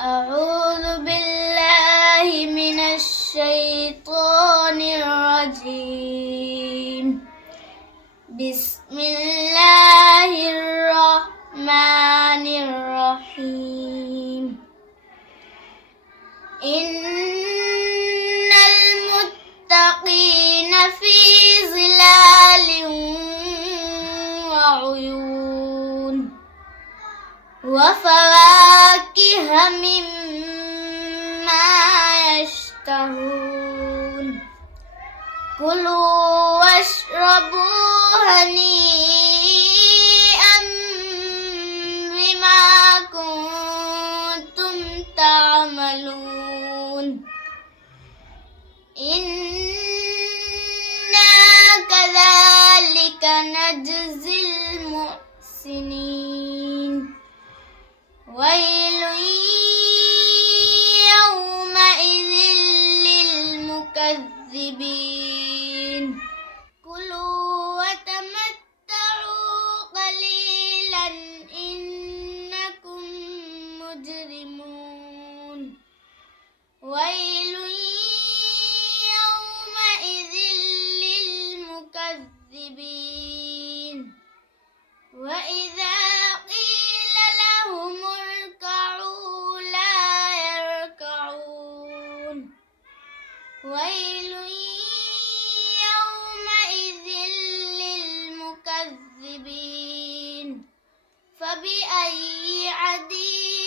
أعوذ بالله من الشيطان الرجيم. بسم الله الرحمن الرحيم. إن المتقين في ظلال وعيون وفواكه مما يشتهون. كلوا واشربوا هنيئا بما كنتم تعملون. إنا كذلك نجزي المحسنين. ويل يومئذ للمكذبين. كلوا وتمتعوا قليلا إنكم مجرمون. ويل يومئذ للمكذبين. وإذا قيل لهم اركعوا لا يركعون. ويل يومئذ للمكذبين. فبأي حديث